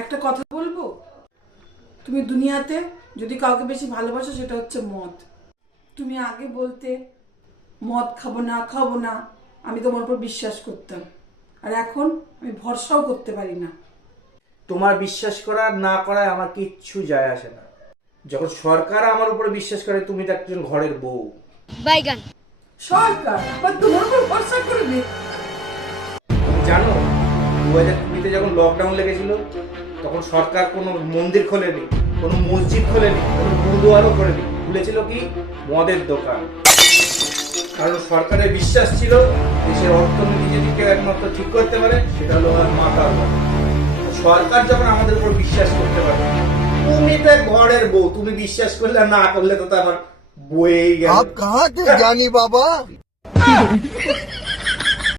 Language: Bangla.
একটা কথা বলবো, তুমি দুনিয়াতে যদি কাউকে বেশি ভালোবাসো সেটা হচ্ছে মদ। তুমি আগে বলতে মদ খাবো না, আমি তোমার উপর বিশ্বাস করতাম, আর এখন আমি ভরসাও করতে পারি না। তোমার বিশ্বাস করা না করায় আমার কিচ্ছু যায় আসে না। যখন সরকার আমার উপরে বিশ্বাস করে, তুমি তো একজন ঘরের বউ। বাইগান সরকার আবার তোমার উপর ভরসা করবে? তুমি জানো 2020-তে যখন লকডাউন লেগেছিল, তখন সরকার কোনো মন্দির খোলেনি, কোনো মসজিদ খোলেনি, কোনো গুরুদুয়ারও খোলেনি। খুলেছিল কি? মদের দোকান। কারণ সরকারের বিশ্বাস ছিল দেশের অর্থনীতি যদি কেউ একমাত্র ঠিক করতে পারে সেটা হলো আমার মাথা। সরকার যখন আমাদের উপর বিশ্বাস করতে পারে, তুমি তো ঘরের বউ, তুমি বিশ্বাস করলে না করলে তো আমার বইয়েই গেল। आप कहाँ थे जानी बाबा?